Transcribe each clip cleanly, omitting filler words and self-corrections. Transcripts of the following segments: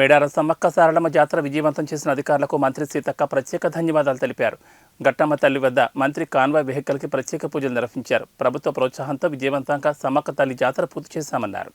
మేడారం సమ్మక్క సారలమ్మ జాతర విజయవంతం చేసిన అధికారులకు మంత్రి సీతక్క ప్రత్యేక ధన్యవాదాలు తెలిపారు. ఘట్టమ్మ తల్లి వద్ద మంత్రి కాన్వాయ్ వెహికల్కి ప్రత్యేక పూజలు నిర్వహించారు. ప్రభుత్వ ప్రోత్సాహంతో విజయవంతంగా సమ్మక్క తల్లి జాతర పూర్తి చేశామన్నారు.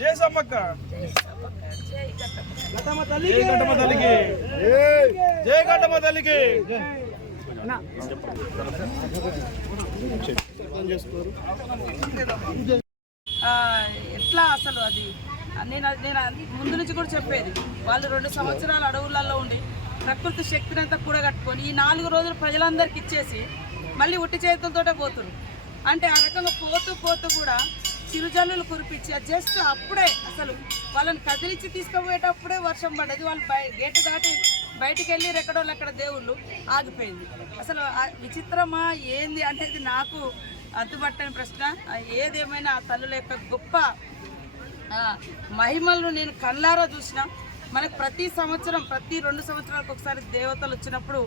జై సమ్మక్క ఘట్టమ్మ తల్లికి జై ఘట్టమ్మ తల్లికి. ఎట్లా అసలు అది నేను ముందు నుంచి కూడా చెప్పేది, వాళ్ళు 2 సంవత్సరాలు అడవులలో ఉండి ప్రకృతి శక్తిని అంతా కూడగట్టుకొని ఈ 4 రోజులు ప్రజలందరికీ ఇచ్చేసి మళ్ళీ ఉట్టి చేతులతోటే పోతున్నారు. అంటే ఆ రకంగా పోతూ కూడా చిరుజల్లులు కురిపించి జస్ట్ అప్పుడే అసలు వాళ్ళని కదిలించి తీసుకుపోయేటప్పుడే వర్షం పడ్డది. వాళ్ళు గేటు దాటి బయటికి వెళ్ళి ఎక్కడోళ్ళు దేవుళ్ళు ఆగిపోయింది. అసలు విచిత్రమా ఏంది అనేది నాకు అంతుబట్టని ప్రశ్న. ఏదేమైనా ఆ తల్లుల యొక్క గొప్ప మహిమలను నేను కళ్ళారా చూసిన. మనకు ప్రతి సంవత్సరం ప్రతి 2 సంవత్సరాలకు ఒకసారి దేవతలు వచ్చినప్పుడు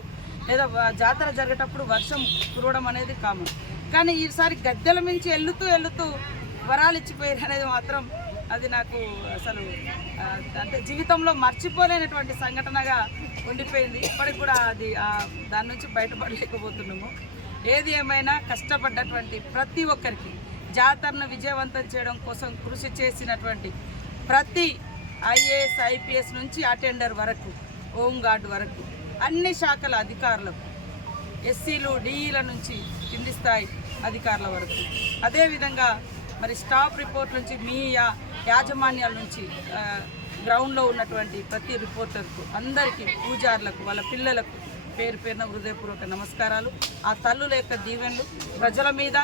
లేదా జాతర జరిగేటప్పుడు వర్షం కురవడం అనేది కామన్. కానీ ఈసారి గద్దెల మించి వెళ్తూ వరాలు ఇచ్చిపోయారు అనేది మాత్రం అది నాకు అసలు అంటే జీవితంలో మర్చిపోలేనటువంటి సంఘటనగా ఉండిపోయింది. ఇప్పటికి కూడా అది దాని నుంచి బయటపడలేకపోతున్నాము. ఏది ఏమైనా కష్టపడ్డటువంటి ప్రతి ఒక్కరికి జాతరను విజయవంతం చేయడం కోసం కృషి చేసినటువంటి ప్రతి ఐఏఎస్ ఐపీఎస్ నుంచి అటెండర్ వరకు హోంగార్డ్ వరకు అన్ని శాఖల అధికారులకు ఎస్సీలు డిఈల నుంచి కింది స్థాయి అధికారుల వరకు అదేవిధంగా మరి స్టాఫ్ రిపోర్ట్ నుంచి మీ యాజమాన్యాల నుంచి గ్రౌండ్లో ఉన్నటువంటి ప్రతి రిపోర్టర్కు అందరికీ పూజారులకు వాళ్ళ పిల్లలకు పేరు పేరున హృదయపూర్వక నమస్కారాలు. ఆ తల్లుల యొక్క దీవెనలు ప్రజల మీద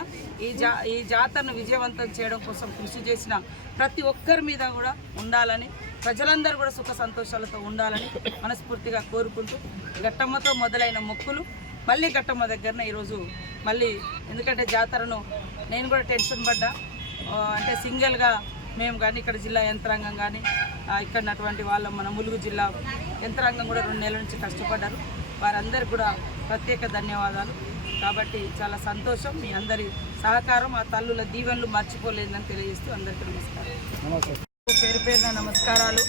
ఈ జాతరను విజయవంతం చేయడం కోసం కృషి చేసిన ప్రతి ఒక్కరి మీద కూడా ఉండాలని, ప్రజలందరూ కూడా సుఖ సంతోషాలతో ఉండాలని మనస్ఫూర్తిగా కోరుకుంటూ ఘట్టమ్మతో మొదలైన మొక్కులు మళ్ళీ ఘట్టమ్మ దగ్గరనే ఈరోజు మళ్ళీ, ఎందుకంటే జాతరను నేను కూడా టెన్షన్ పడ్డా. అంటే సింగిల్గా మేము కానీ ఇక్కడ జిల్లా యంత్రాంగం కానీ ఇక్కడ ఉన్నటువంటి వాళ్ళ మన ములుగు జిల్లా యంత్రాంగం కూడా 2 నెలల నుంచి కష్టపడ్డారు. వారందరికీ కూడా ప్రత్యేక ధన్యవాదాలు. కాబట్టి చాలా సంతోషం. మీ అందరి సహకారం ఆ తల్లుల దీవెనలు మర్చిపోలేదని తెలియజేస్తూ అందరికీ నమస్కారం. పేరు పేరున నమస్కారాలు.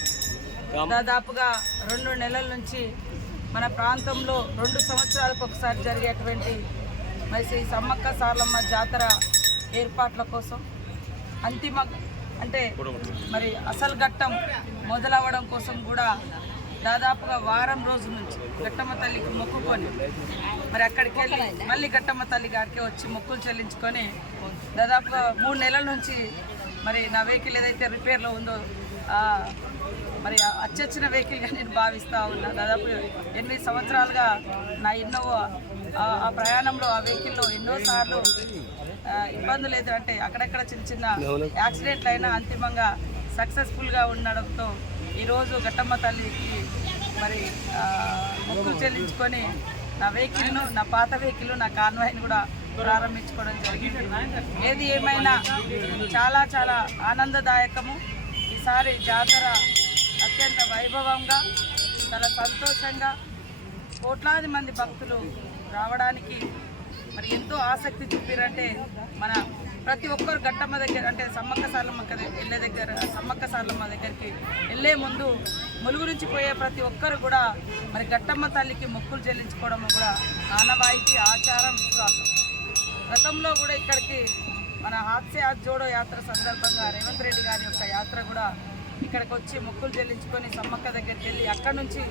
దాదాపుగా 2 నెలల నుంచి మన ప్రాంతంలో 2 సంవత్సరాలకు ఒకసారి జరిగేటువంటి మరి శ్రీ సమ్మక్క సారలమ్మ జాతర ఏర్పాట్ల కోసం అంతిమ అంటే మరి అసలు ఘట్టం మొదలవ్వడం కోసం కూడా దాదాపుగా వారం రోజుల నుంచి ఘట్టమ్మ తల్లికి మొక్కుకొని మరి అక్కడికి వెళ్ళి మళ్ళీ ఘట్టమ్మ తల్లి గారికి వచ్చి మొక్కులు చెల్లించుకొని దాదాపుగా 3 నెలల నుంచి మరి నా వెహికల్ ఏదైతే రిపేర్లో ఉందో మరి అచ్చొచ్చిన వెహికల్గా నేను భావిస్తూ ఉన్నా. దాదాపు 8 సంవత్సరాలుగా నా ఇన్నోవా ఆ ప్రయాణంలో ఆ వెహికల్లో ఎన్నోసార్లు ఇబ్బందులు అంటే అక్కడక్కడ చిన్న యాక్సిడెంట్లు అయినా అంతిమంగా సక్సెస్ఫుల్గా ఉండడంతో ఈరోజు ఘట్టమ్మ తల్లికి మరి మొక్కులు చెల్లించుకొని నా వెహికల్ను, నా పాత వెహికల్, నా కాన్వాయ్ని కూడా ప్రారంభించుకోవడం జరిగింది. ఏది ఏమైనా చాలా చాలా ఆనందదాయకము. ఈసారి జాతర అత్యంత వైభవంగా, చాలా సంతోషంగా కోట్లాది మంది భక్తులు రావడానికి మరి ఎంతో ఆసక్తి చూపిరంటే మన ప్రతి ఒక్కరు గట్టమ్మ దగ్గర అంటే సమ్మక్క సారలమ్మ సమ్మక్క సారలమ్మ దగ్గరికి వెళ్ళే ముందు ములుగు నుంచి పోయే ప్రతి ఒక్కరు కూడా మరి గట్టమ్మ తల్లికి మొక్కులు చెల్లించుకోవడం కూడా ఆనవాయితీ, ఆచారం, విశ్వాసం. గతంలో కూడా ఇక్కడికి మన హాత్సే హాత్ జోడో యాత్ర సందర్భంగా రేవంత్ రెడ్డి గారి యొక్క యాత్ర కూడా ఇక్కడికి వచ్చి మొక్కులు చెల్లించుకొని సమ్మక్క దగ్గరికి వెళ్ళి అక్కడి నుంచి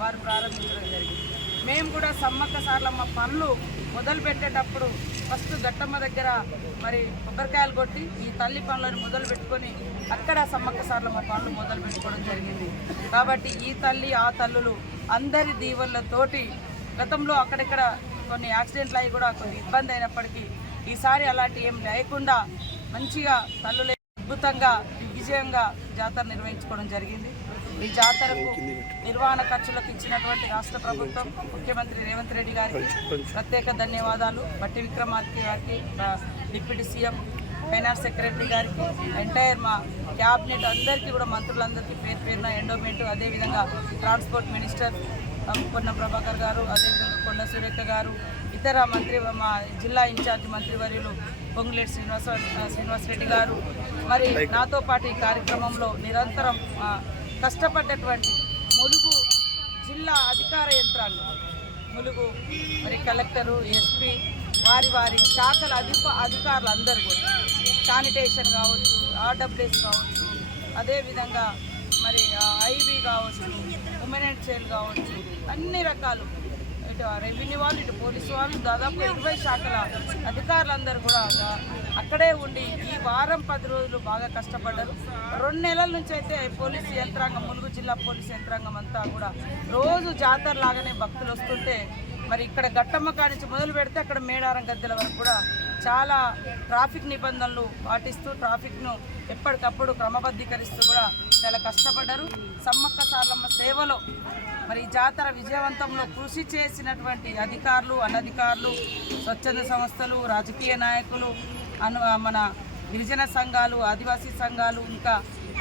వారు ప్రారంభించడం జరిగింది. మేము కూడా సమ్మక్క సారలమ్మ పనులు మొదలు పెట్టేటప్పుడు ఫస్ట్ గట్టమ్మ దగ్గర మరి కొబ్బరికాయలు కొట్టి ఈ తల్లి పనులను మొదలు పెట్టుకొని అక్కడ సమ్మక్క సారలమ్మ పనులు మొదలు పెట్టుకోవడం జరిగింది. కాబట్టి ఈ తల్లి ఆ తల్లులు అందరి దీవెనలతోటి గతంలో అక్కడిక్కడ కొన్ని యాక్సిడెంట్లు అయ్యి కూడా కొన్ని ఇబ్బంది అయినప్పటికీ ఈసారి అలాంటి ఏం లేకుండా మంచిగా తల్లులే అద్భుతంగా దిగ్విజయంగా జాతర నిర్వహించుకోవడం జరిగింది. ఈ జాతరకు నిర్వహణ ఖర్చులకు ఇచ్చినటువంటి రాష్ట్ర ప్రభుత్వం, ముఖ్యమంత్రి రేవంత్ రెడ్డి గారికి ప్రత్యేక ధన్యవాదాలు. బట్టి విక్రమార్క గారికి, డిప్యూటీ సీఎం, ఫైనాన్స్ సెక్రటరీ గారికి, ఎంటైర్ మా క్యాబినెట్ అందరికీ కూడా, మంత్రులందరికీ పేరు పేరున ఎండోమెంట్, అదేవిధంగా ట్రాన్స్పోర్ట్ మినిస్టర్ పొన్నం ప్రభాకర్ గారు, అదేవిధంగా కొండ సురేఖ గారు, ఇతర మా జిల్లా ఇన్ఛార్జి మంత్రివర్యులు పొంగులేటి శ్రీనివాసరెడ్డి గారు, మరి నాతో పాటు ఈ కార్యక్రమంలో నిరంతరం కష్టపడ్డటువంటి ములుగు జిల్లా అధికార యంత్రాంగం, ములుగు మరి కలెక్టరు, ఎస్పీ, వారి శాఖల అధికారులు అందరూ కూడా, శానిటేషన్ కావచ్చు, ఆర్డబ్ల్యూఎస్ కావచ్చు, అదేవిధంగా మరి ఐబీ కావచ్చు, ఉమెన్ అండ్ చైల్డ్ కావచ్చు, అన్ని రకాలు, ఇటు రెవెన్యూ వాళ్ళు, ఇటు పోలీసు వాళ్ళు, దాదాపు 20 శాఖల అధికారులందరూ కూడా అక్కడే ఉండి ఈ వారం 10 రోజులు బాగా కష్టపడ్డారు. 2 నెలల నుంచి అయితే పోలీసు యంత్రాంగం, ములుగు జిల్లా పోలీసు యంత్రాంగం అంతా కూడా రోజు జాతర లాగానే భక్తులు వస్తుంటే మరి ఇక్కడ గట్టమ్మ కాడి నుంచి మొదలు పెడితే అక్కడ మేడారం గద్దెల వరకు కూడా చాలా ట్రాఫిక్ నిబంధనలు పాటిస్తూ ట్రాఫిక్ను ఎప్పటికప్పుడు క్రమబద్ధీకరిస్తూ కూడా చాలా కష్టపడ్డారు. సమ్మక్క సారలమ్మ సేవలో మరి ఈ జాతర విజయవంతంలో కృషి చేసినటువంటి అధికారులు, అనధికారులు, స్వచ్ఛంద సంస్థలు, రాజకీయ నాయకులు, మన గిరిజన సంఘాలు, ఆదివాసీ సంఘాలు, ఇంకా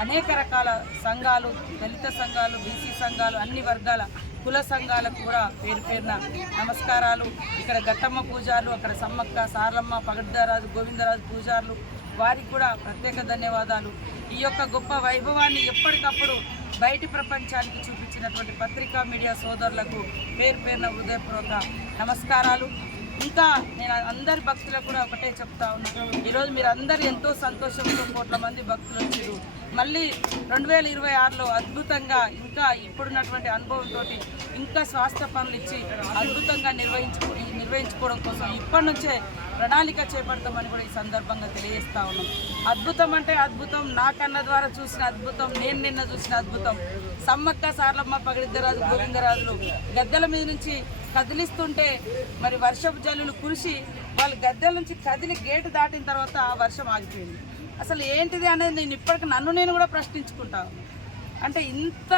అనేక రకాల సంఘాలు, దళిత సంఘాలు, బీసీ సంఘాలు, అన్ని వర్గాల కుల సంఘాలకు కూడా పేరు పేరున నమస్కారాలు. ఇక్కడ గట్టమ్మ పూజారులు, అక్కడ సమ్మక్క సారలమ్మ, పగడ్దారాజు, గోవిందరాజు పూజారులు, వారికి కూడా ప్రత్యేక ధన్యవాదాలు. ఈ యొక్క గొప్ప వైభవాన్ని ఎప్పటికప్పుడు బయటి ప్రపంచానికి చూపించినటువంటి పత్రికా మీడియా సోదరులకు పేరు పేరున హృదయపూర్వక నమస్కారాలు. ఇంకా నేను అందరి భక్తులకు కూడా ఒకటే చెప్తా ఉన్నాను, ఈరోజు మీరు అందరూ ఎంతో సంతోషంతో కోట్ల మంది భక్తులు వచ్చారు. మళ్ళీ 2026లో అద్భుతంగా ఇంకా ఇప్పుడున్నటువంటి అనుభవంతో ఇంకా స్వాస్థ్య పనులు ఇచ్చి అద్భుతంగా నిర్వహించుకోవడం కోసం ఇప్పటి నుంచే ప్రణాళిక చేపడతామని కూడా ఈ సందర్భంగా తెలియజేస్తా ఉన్నాం. అద్భుతం అంటే అద్భుతం, నా కన్న ద్వారా చూసిన అద్భుతం, నేను నిన్న చూసిన అద్భుతం. సమ్మక్క సారలమ్మ, పగడిద్దరాజు, గోవిందరాజులు గద్దెల మీద నుంచి కదిలిస్తుంటే మరి వర్షపు జల్లులు కురిసి వాళ్ళు గద్దెల నుంచి కదిలి గేటు దాటిన తర్వాత ఆ వర్షం ఆగిపోయింది. అసలు ఏంటిది అనేది నేను ఇప్పటికి నన్ను నేను కూడా ప్రశ్నించుకుంటాను. అంటే ఇంత